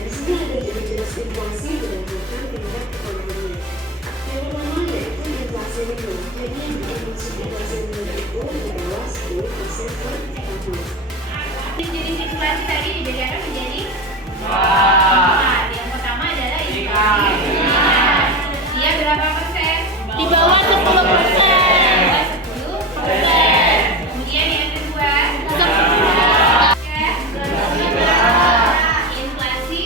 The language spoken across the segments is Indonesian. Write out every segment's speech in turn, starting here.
di sini ada jenis inflasi berdasarkan tingkat ekonomi. Yang pertama yaitu inflasi real. Jadi yang dimaksud inflasi real itu adalah 10% per tahun. Jenis inflasi tadi dibedakan menjadi empat. Yang pertama adalah inflasi. Dia berapa persen? Di bawah 10%. Kemudian yang kedua, inflasi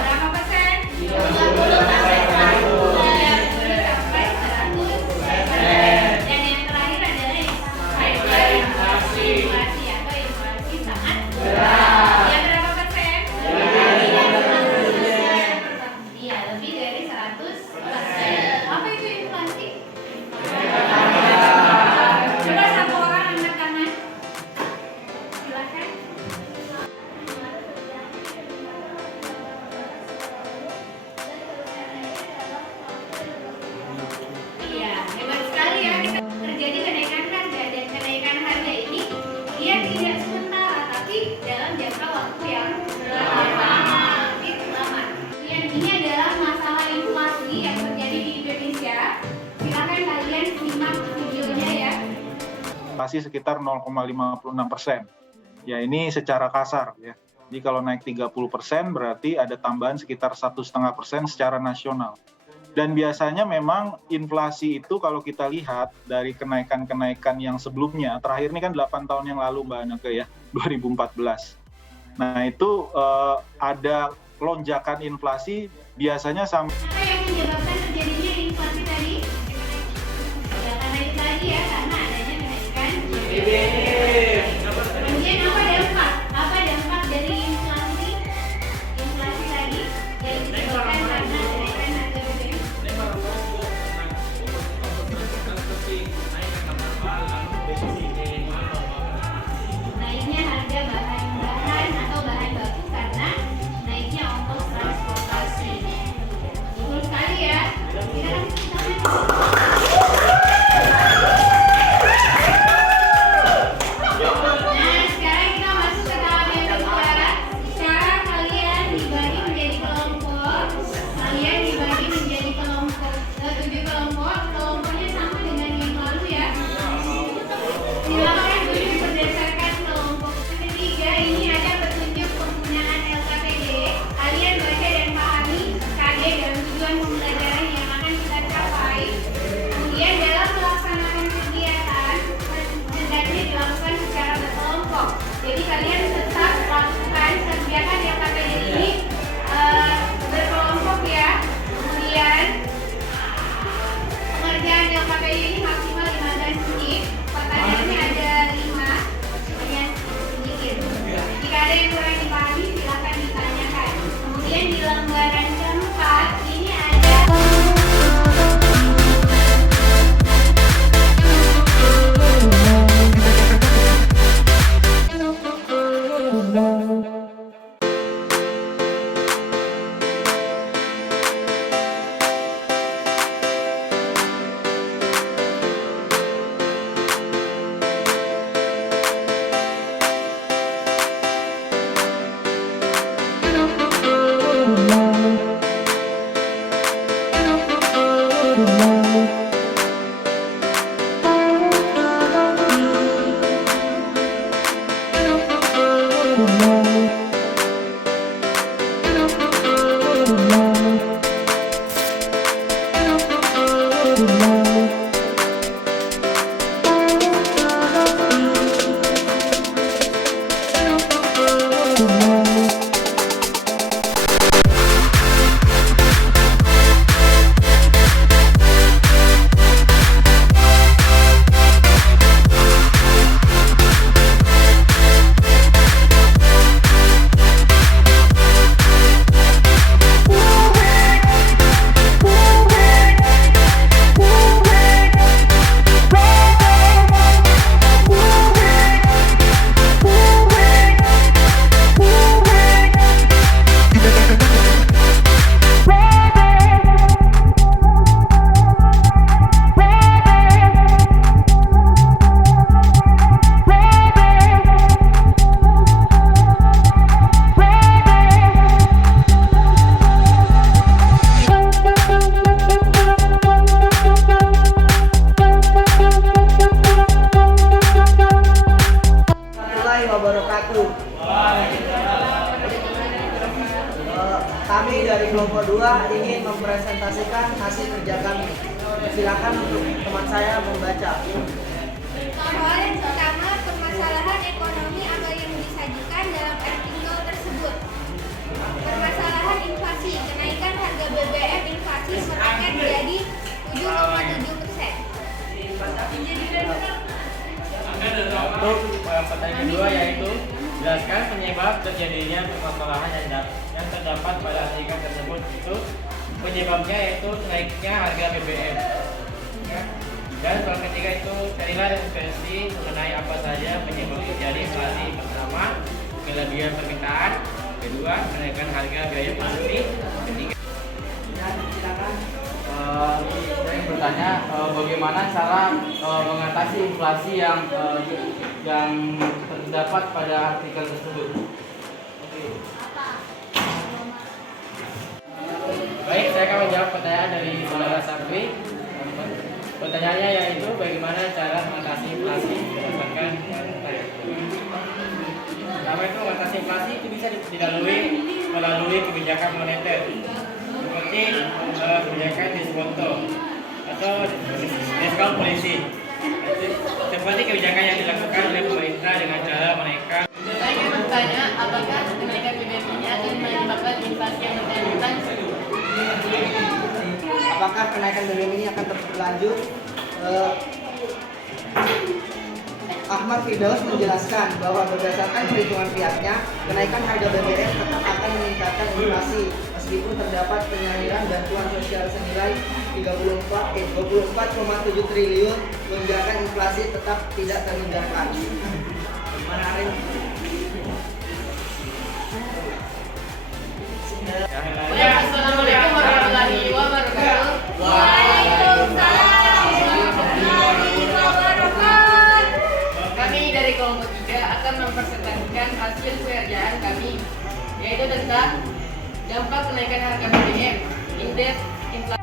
berapa persen? 30 sampai 100. 30 sampai 100%. Dan yang terakhir adalah hyperinflasi atau inflasi sangat berat. Dia berapa persen? Iya, lebih dari 100%. Apa itu inflasi? Coba satu orang angkat tangan. Silakan. Iya, hebat sekali ya. Terjadi kenaikan harga dan kenaikan harga ini dia tidak sementara tapi dalam jangka waktu yang lama. Kemudian ini adalah masalah inflasi yang terjadi di Indonesia. Silakan kalian simak videonya ya. Inflasi sekitar 0,56%. Ya ini secara kasar ya. Jadi kalau naik 30% berarti ada tambahan sekitar 1,5% secara nasional. Dan biasanya memang inflasi itu kalau kita lihat dari kenaikan-kenaikan yang sebelumnya, terakhir ini kan 8 tahun yang lalu Mbak Anake ya, 2014. Nah itu ada lonjakan inflasi biasanya sampai Apa yang menyebabkan terjadinya inflasi tadi? Ya karena itu tadi ya, karena adanya kenaikan BBM. Kemudian apa dampak? Apa dampak dari inflasi? Inflasi tadi yang disebabkan karena kenaikan harga BBM. Naiknya harga bahan-bahan atau bahan baku karena naiknya ongkos transportasi. Kami dari kelompok 2 ingin mempresentasikan hasil kerja kami. Silakan untuk teman saya membaca. Soal yang pertama, permasalahan ekonomi apa yang disajikan dalam artikel tersebut. Permasalahan inflasi, kenaikan harga BBM inflasi meroket jadi 7,7%. Untuk pertanyaan kedua yaitu jelaskan penyebab terjadinya permasalahan yang terdapat pada artikel tersebut. Itu penyebabnya yaitu naiknya harga BBM. Ya. Dan soal ketiga itu carilah referensi mengenai apa saja penyebab terjadi inflasi. Pertama, kelebihan permintaan. Kedua, kenaikan harga biaya produksi. Ketiga. Silakan. Saya ingin bertanya bagaimana cara mengatasi inflasi yang terdapat pada artikel tersebut. Baik, saya akan menjawab pertanyaan dari saudara Sabri. Pertanyaannya yaitu bagaimana cara mengatasi inflasi berdasarkan tanya. Pertama itu mengatasi inflasi itu bisa melalui kebijakan moneter seperti kebijakan diskonto atau diskon polisi. Seperti kebijakan yang dilakukan oleh pemerintah dengan cara menaikkan. Saya ingin bertanya, apakah kenaikan BBM ini akan menyebabkan inflasi yang berkelanjutan? Apakah kenaikan BBM ini akan terus berlanjut? Ahmad Firdaus menjelaskan bahwa berdasarkan perhitungan pihaknya, kenaikan harga BBM tetap akan meningkatkan inflasi meskipun terdapat penyairan bantuan sosial senilai 24,7 triliun, lonjakan inflasi tetap tidak terhindarkan. Gimana Arin? Assalamualaikum warahmatullahi wabarakatuh. Waalaikumsalam warahmatullahi wabarakatuh. Kami dari kelompok 3 akan mempresentasikan hasil pekerjaan kami, yaitu tentang dampak kenaikan harga BBM, indeks inflasi.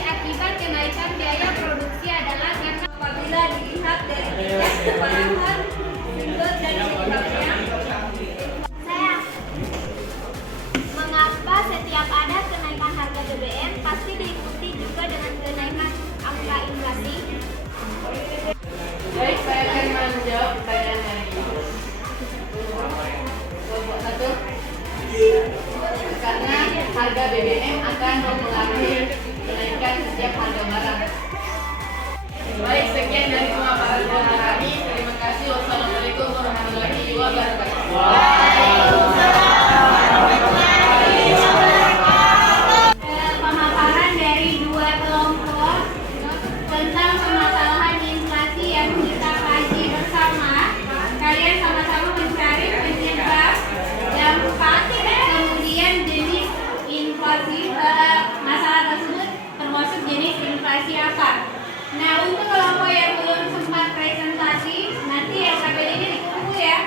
Akibat kenaikan biaya produksi adalah karena apabila dilihat dari tingkat keparahan sumber dan sebagainya. Mengapa setiap ada kenaikan harga BBM pasti diikuti juga dengan kenaikan angka inflasi? Baik, saya akan menjawab pertanyaan hari ini. Kelompok 1, karena harga BBM akan mempengaruhi kenaikan setiap harga barang. Baik, sekian dari pemaparan kami. Terima kasih. Wassalamualaikum warahmatullahi wabarakatuh. Pemaparan dari dua kelompok tentang permasalahan inflasi yang kita kaji bersama. Kalian sama-sama mencari penyebab dampak kemudian jenis inflasi masalah tersebut termasuk jenis inflasi apa. Nah, untuk kelompok yang belum sempat presentasi, nanti SKPD-nya ditunggu ya.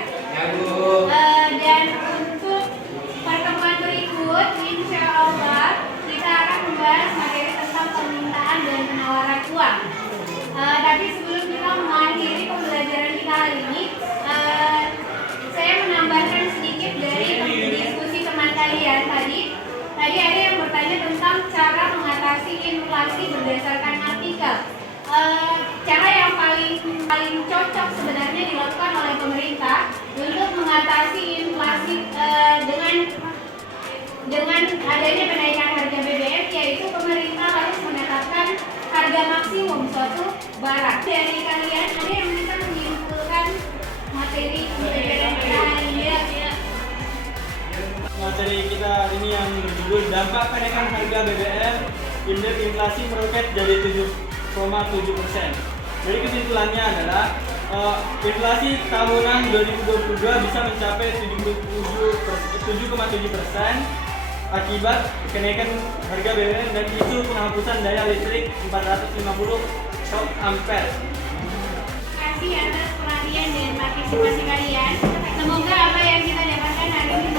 Dan untuk pertemuan berikut, insya Allah kita akan membahas materi tentang permintaan dan penawaran uang. Tapi sebelum kita mengakhiri pembelajaran kita hari ini, saya menambahkan sedikit dari diskusi teman kalian tadi. Tadi ada yang bertanya tentang cara mengatasi inflasi berdasarkan artikel. Cara yang paling cocok sebenarnya dilakukan oleh pemerintah untuk mengatasi inflasi dengan adanya kenaikan harga BBM, yaitu pemerintah harus menetapkan harga maksimum suatu barang. Dari kalian ada yang bisa menyimpulkan materi pembelajaran kita hari ini? Materi kita hari ini yang berjudul dampak kenaikan harga BBM, indeks inflasi meroket jadi 7,7%. Jadi kesimpulannya adalah inflasi tahunan 2022 bisa mencapai 7,7% akibat kenaikan harga BBM dan isu penghapusan daya listrik 450 volt ampere. Terima kasih atas perhatian dan partisipasi kalian. Semoga apa yang kita dapatkan hari ini